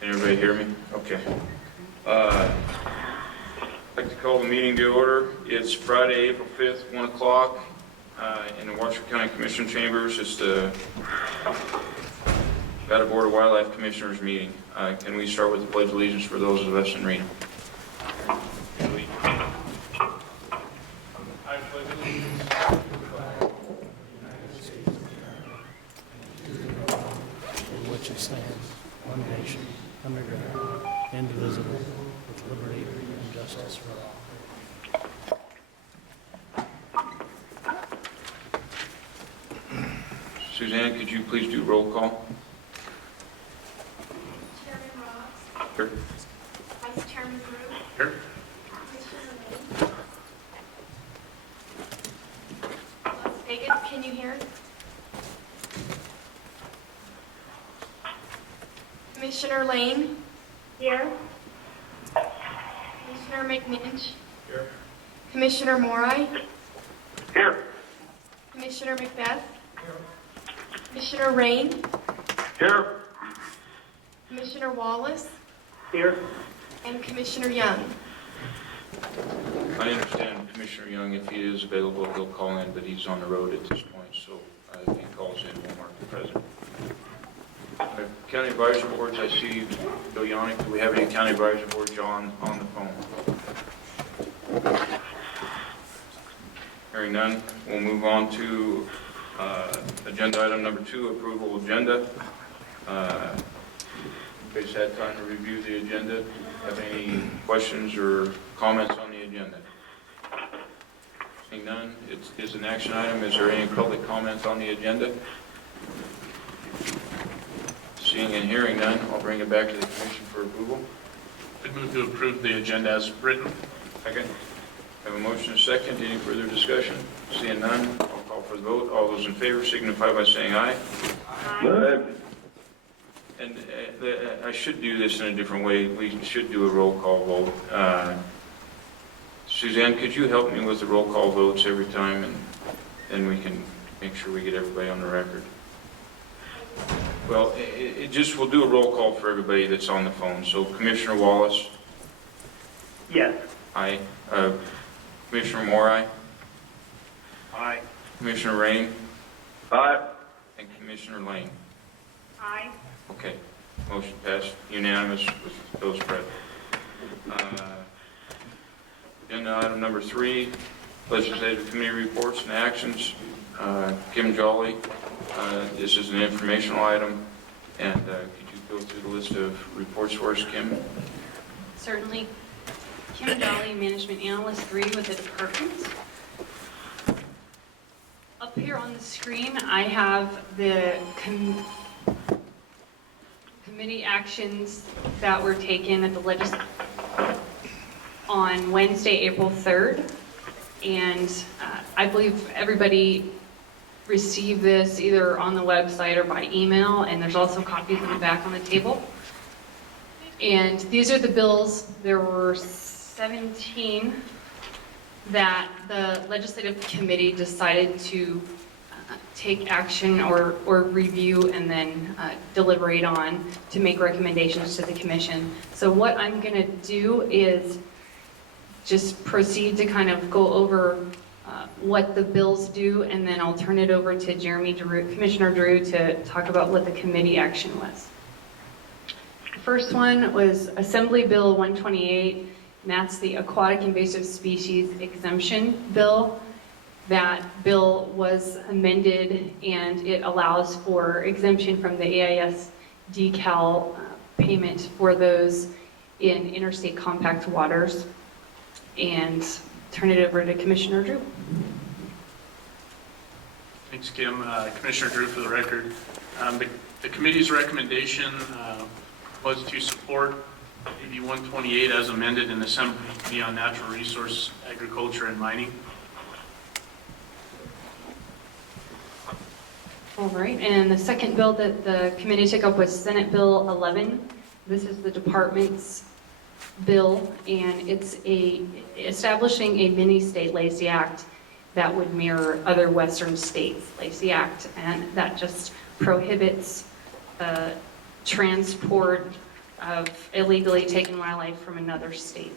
Can everybody hear me? Okay. I'd like to call the meeting to order. It's Friday, April 5th, 1 o'clock in the Washington County Commission Chambers. It's the Nevada Board of Wildlife Commissioners meeting. Can we start with the Pledge of Allegiance for those of us in Reno? Which stands one nation under God, indivisible, with liberty and justice for all. Suzanne, could you please do roll call? Chairman Robb. Here. Vice Chairman Drew. Here. Las Vegas, can you hear? Commissioner Lane. Here. Commissioner McNinch. Here. Commissioner Morai. Here. Commissioner Macbeth. Commissioner Rain. Here. Commissioner Wallace. Here. And Commissioner Young. I understand Commissioner Young, if he is available, he'll call in, but he's on the road at this point, so if he calls in, we'll mark the present. County Advisory Boards, I see Bill Yannick. Do we have any County Advisory Board, John, on the phone? Hearing none, we'll move on to agenda item number 2, approval of agenda. Everybody's had time to review the agenda. Have any questions or comments on the agenda? Seeing none, it is an action item. Is there any public comments on the agenda? Seeing and hearing none, I'll bring it back to the Commission for approval. I'd move to approve the agenda as written. Second. Have a motion and a second. Any further discussion? Seeing none, I'll call for the vote. All those in favor signify by saying aye. Aye. And I should do this in a different way. We should do a roll call vote. Suzanne, could you help me with the roll call votes every time, and then we can make sure we get everybody on the record? Well, we'll do a roll call for everybody that's on the phone. So Commissioner Wallace? Yes. Aye. Commissioner Morai? Aye. Commissioner Rain? Aye. And Commissioner Lane? Aye. Okay. Motion passed unanimous with those present. Agenda item number 3, legislative committee reports and actions. Kim Jolly, this is an informational item, and could you go through the list of reports for us, Kim? Certainly. Kim Jolly, Management Analyst 3 with the department. Up here on the screen, I have the committee actions that were taken at the on Wednesday, April 3rd. And I believe everybody received this either on the website or by email, and there's also copies in the back on the table. And these are the bills. There were 17 that the legislative committee decided to take action or review and then deliberate on to make recommendations to the commission. So what I'm going to do is just proceed to kind of go over what the bills do, and then I'll turn it over to Commissioner Drew to talk about what the committee action was. The first one was Assembly Bill 128, and that's the Aquatic Invasive Species Exemption Bill. That bill was amended, and it allows for exemption from the AIS decal payment for those in interstate compact waters. And turn it over to Commissioner Drew. Thanks, Kim. Commissioner Drew for the record. The committee's recommendation was to support AB 128 as amended in Assembly on Natural Resource, Agriculture, and Mining. All right, and the second bill that the committee took up was Senate Bill 11. This is the department's bill, and it's establishing a mini-state Lacey Act that would mirror other Western states' Lacey Act, and that just prohibits transport of illegally taking wildlife from another state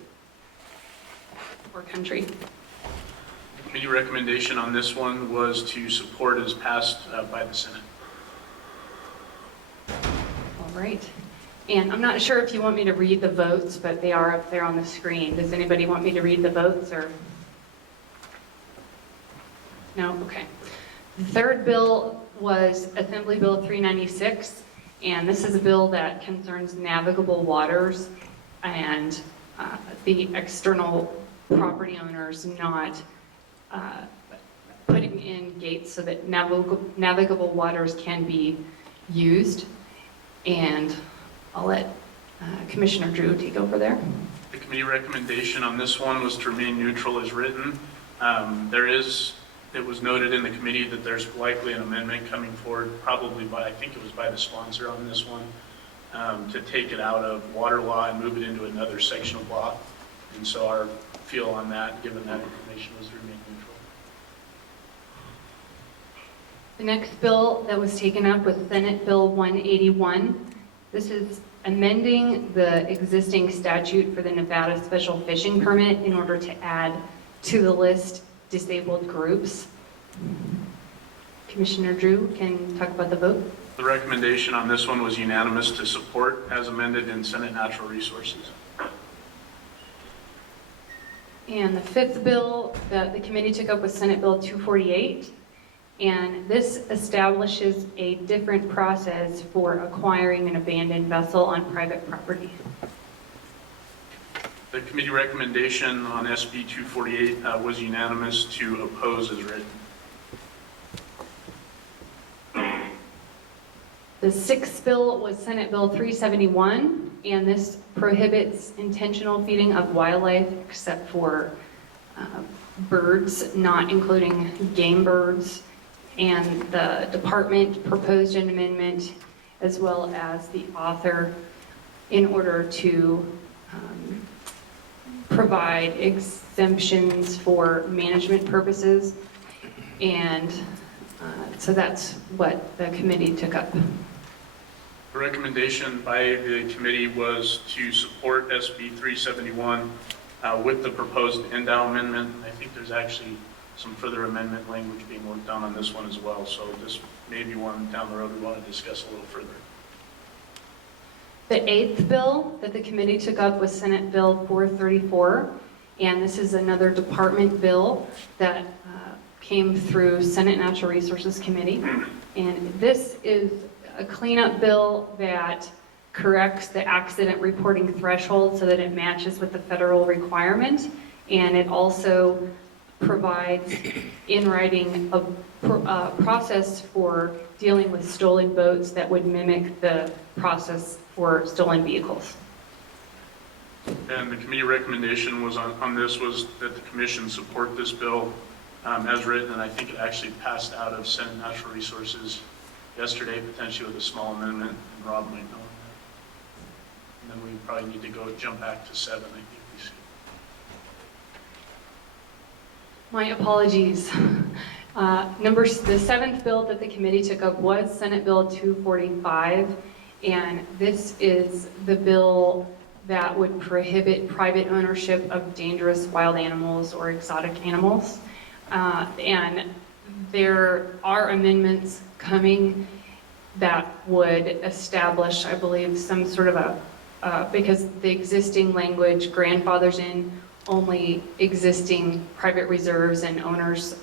or country. The committee recommendation on this one was to support as passed by the Senate. All right. And I'm not sure if you want me to read the votes, but they are up there on the screen. Does anybody want me to read the votes or? No? Okay. The third bill was Assembly Bill 396, and this is a bill that concerns navigable waters and the external property owners not putting in gates so that navigable waters can be used. And I'll let Commissioner Drew take over there. The committee recommendation on this one was to remain neutral as written. It was noted in the committee that there's likely an amendment coming forward, probably by, I think it was by the sponsor on this one, to take it out of water law and move it into another section of law. And so our feel on that, given that information, was to remain neutral. The next bill that was taken up was Senate Bill 181. This is amending the existing statute for the Nevada Special Fishing Permit in order to add to the list disabled groups. Commissioner Drew can talk about the vote. The recommendation on this one was unanimous to support as amended in Senate Natural Resources. And the fifth bill that the committee took up was Senate Bill 248. And this establishes a different process for acquiring an abandoned vessel on private property. The committee recommendation on SB 248 was unanimous to oppose as written. The sixth bill was Senate Bill 371, and this prohibits intentional feeding of wildlife except for birds, not including game birds. And the department proposed an amendment as well as the author in order to provide exemptions for management purposes. And so that's what the committee took up. The recommendation by the committee was to support SB 371 with the proposed endow amendment. I think there's actually some further amendment language being worked on this one as well. So this may be one down the road we want to discuss a little further. The eighth bill that the committee took up was Senate Bill 434, and this is another department bill that came through Senate Natural Resources Committee. And this is a cleanup bill that corrects the accident reporting threshold so that it matches with the federal requirement. And it also provides in writing a process for dealing with stolen boats that would mimic the process for stolen vehicles. And the committee recommendation was on this was that the commission support this bill as written, and I think it actually passed out of Senate Natural Resources yesterday, potentially with a small amendment, and Rob might know that. And then we probably need to jump back to 7, I think we see. My apologies. The seventh bill that the committee took up was Senate Bill 245, and this is the bill that would prohibit private ownership of dangerous wild animals or exotic animals. And there are amendments coming that would establish, I believe, some sort of because the existing language grandfathers in only existing private reserves and owners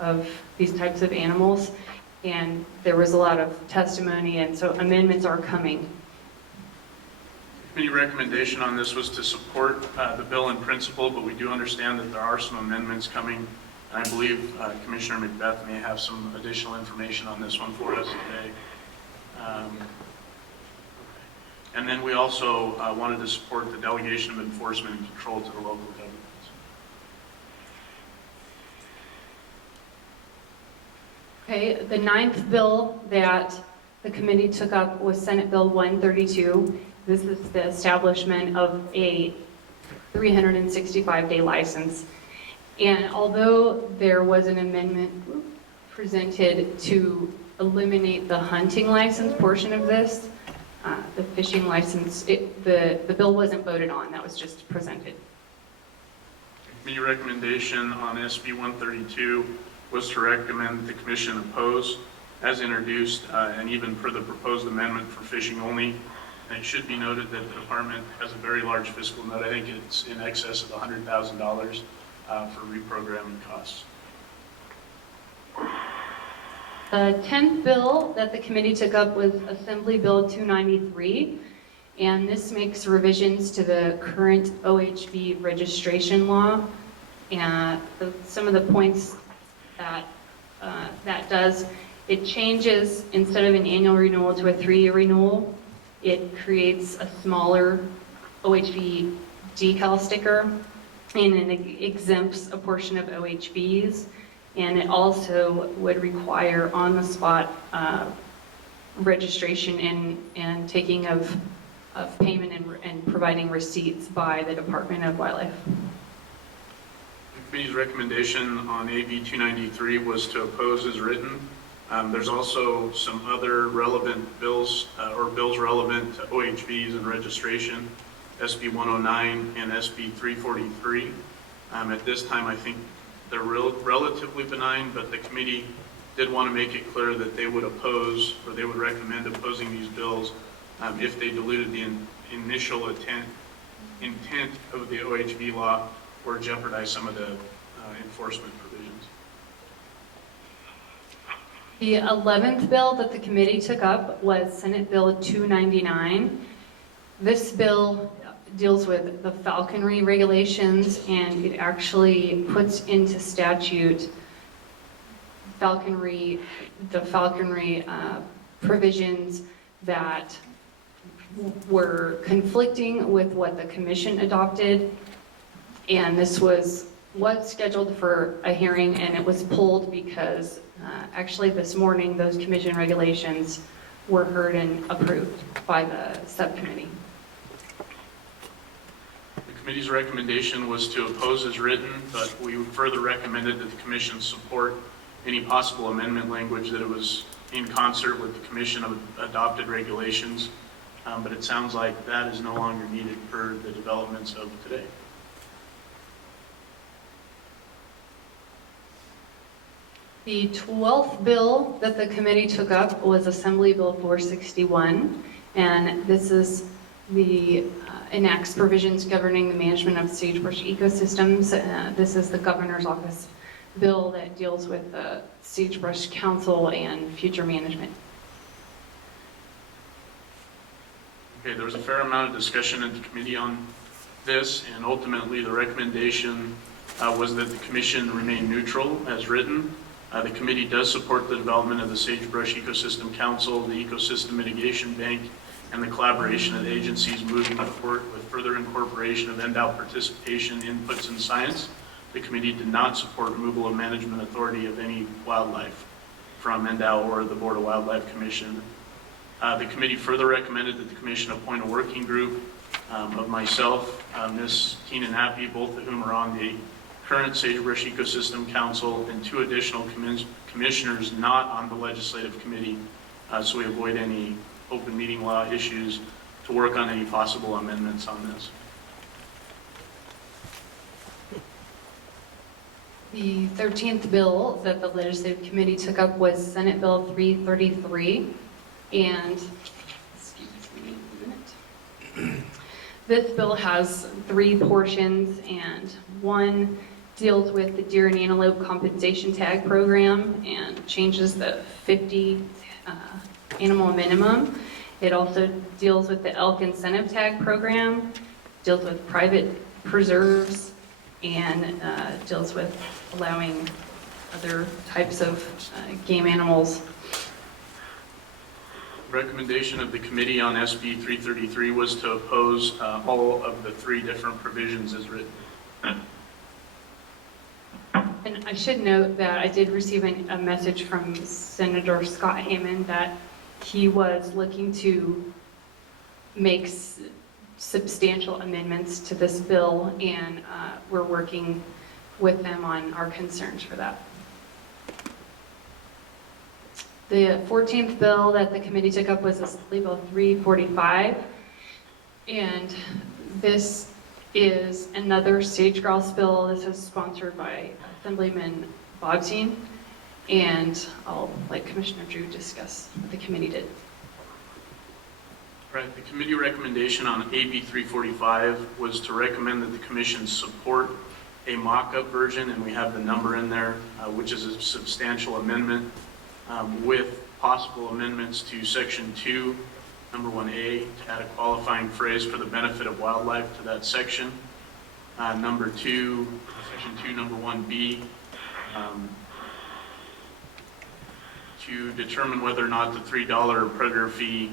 of these types of animals. And there was a lot of testimony, and so amendments are coming. Committee recommendation on this was to support the bill in principle, but we do understand that there are some amendments coming. And I believe Commissioner Macbeth may have some additional information on this one for us today. And then we also wanted to support the delegation of enforcement and control to the local governments. Okay, the ninth bill that the committee took up was Senate Bill 132. This is the establishment of a 365-day license. And although there was an amendment presented to eliminate the hunting license portion of this, the fishing license, the bill wasn't voted on, that was just presented. Committee recommendation on SB 132 was to recommend the commission oppose as introduced, and even for the proposed amendment for fishing only. And it should be noted that the department has a very large fiscal note. I think it's in excess of $100,000 for reprogramming costs. The 10th bill that the committee took up was Assembly Bill 293, and this makes revisions to the current OHV registration law. And some of the points that that does, it changes, instead of an annual renewal to a 3-year renewal, it creates a smaller OHV decal sticker, and it exempts a portion of OHVs. And it also would require on-the-spot registration and taking of payment and providing receipts by the Department of Wildlife. The committee's recommendation on AB 293 was to oppose as written. There's also some other relevant bills or bills relevant to OHVs and registration, SB 109 and SB 343. At this time, I think they're relatively benign, but the committee did want to make it clear that they would oppose, or they would recommend opposing these bills if they diluted the initial intent of the OHV law or jeopardized some of the enforcement provisions. The 11th bill that the committee took up was Senate Bill 299. This bill deals with the falconry regulations, and it actually puts into statute the falconry provisions that were conflicting with what the commission adopted. And this was scheduled for a hearing, and it was pulled because actually this morning those commission regulations were heard and approved by the subcommittee. The committee's recommendation was to oppose as written, but we further recommended that the commission support any possible amendment language that it was in concert with the commission adopted regulations. But it sounds like that is no longer needed for the developments of today. The 12th bill that the committee took up was Assembly Bill 461, and this is the enacts provisions governing the management of sagebrush ecosystems. This is the governor's office bill that deals with the Sagebrush Council and future management. Okay, there was a fair amount of discussion in the committee on this, and ultimately the recommendation was that the commission remain neutral as written. The committee does support the development of the Sagebrush Ecosystem Council, the Ecosystem Mitigation Bank, and the collaboration of the agencies moving forward with further incorporation of NDOW participation inputs in science. The committee did not support removal of management authority of any wildlife from NDOW or the Board of Wildlife Commission. The committee further recommended that the commission appoint a working group of myself, Ms. Tina Nappy, both of whom are on the current Sagebrush Ecosystem Council, and 2 additional commissioners not on the legislative committee, so we avoid any open meeting law issues, to work on any possible amendments on this. The 13th bill that the legislative committee took up was Senate Bill 333, and excuse me a minute. This bill has 3 portions, and one deals with the deer and antelope compensation tag program and changes the 50 animal minimum. It also deals with the elk incentive tag program, deals with private preserves, and deals with allowing other types of game animals. Recommendation of the committee on SB 333 was to oppose all of the 3 different provisions as written. And I should note that I did receive a message from Senator Scott Hammond that he was looking to make substantial amendments to this bill, and we're working with them on our concerns for that. The 14th bill that the committee took up was Assembly Bill 345. And this is another sage grouse bill. This is sponsored by Assemblyman Bobstein. And I'll let Commissioner Drew discuss what the committee did. Right, the committee recommendation on AB 345 was to recommend that the commission support a mock-up version, and we have the number in there, which is a substantial amendment with possible amendments to Section 2, Number 1A, to add a qualifying phrase for the benefit of wildlife to that section. Number 2, Section 2, Number 1B, to determine whether or not the $3 predator fee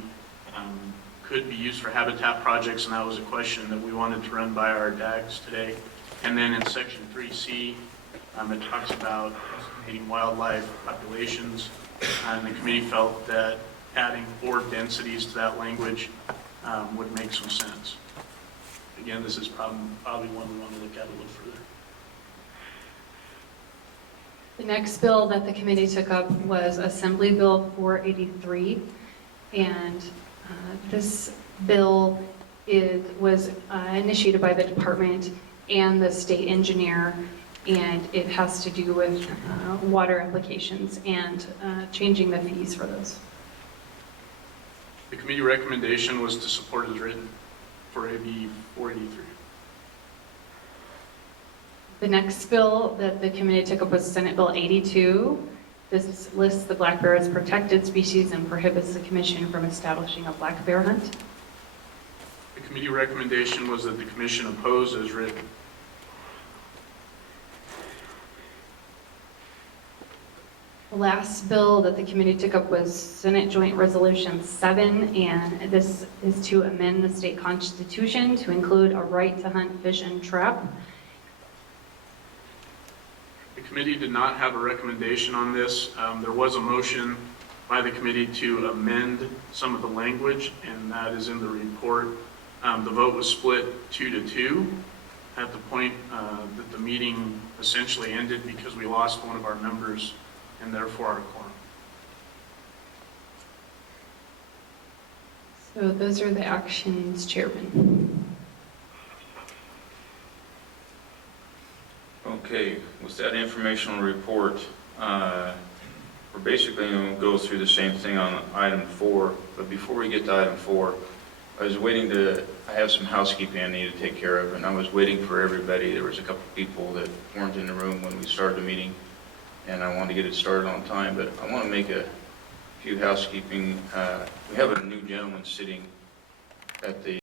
could be used for habitat projects, and that was a question that we wanted to run by our DAGs today. And then in Section 3C, it talks about estimating wildlife populations, and the committee felt that adding 4 densities to that language would make some sense. Again, this is probably one we want to look at a little further. The next bill that the committee took up was Assembly Bill 483, and this bill was initiated by the department and the state engineer, and it has to do with water applications and changing the fees for those. The committee recommendation was to support as written for AB 483. The next bill that the committee took up was Senate Bill 82. This lists the black bear as protected species and prohibits the commission from establishing a black bear hunt. The committee recommendation was that the commission oppose as written. The last bill that the committee took up was Senate Joint Resolution 7, and this is to amend the state constitution to include a right to hunt, fish, and trap. The committee did not have a recommendation on this. There was a motion by the committee to amend some of the language, and that is in the report. The vote was split 2-2 at the point that the meeting essentially ended because we lost one of our members and therefore our quorum. So those are the actions, Chairman. Okay, with that informational report, we're basically going to go through the same thing on item 4, but before we get to item 4, I have some housekeeping I need to take care of, and I was waiting for everybody. There was a couple people that weren't in the room when we started the meeting, and I wanted to get it started on time, but I want to make a few housekeeping. We have a new gentleman sitting at the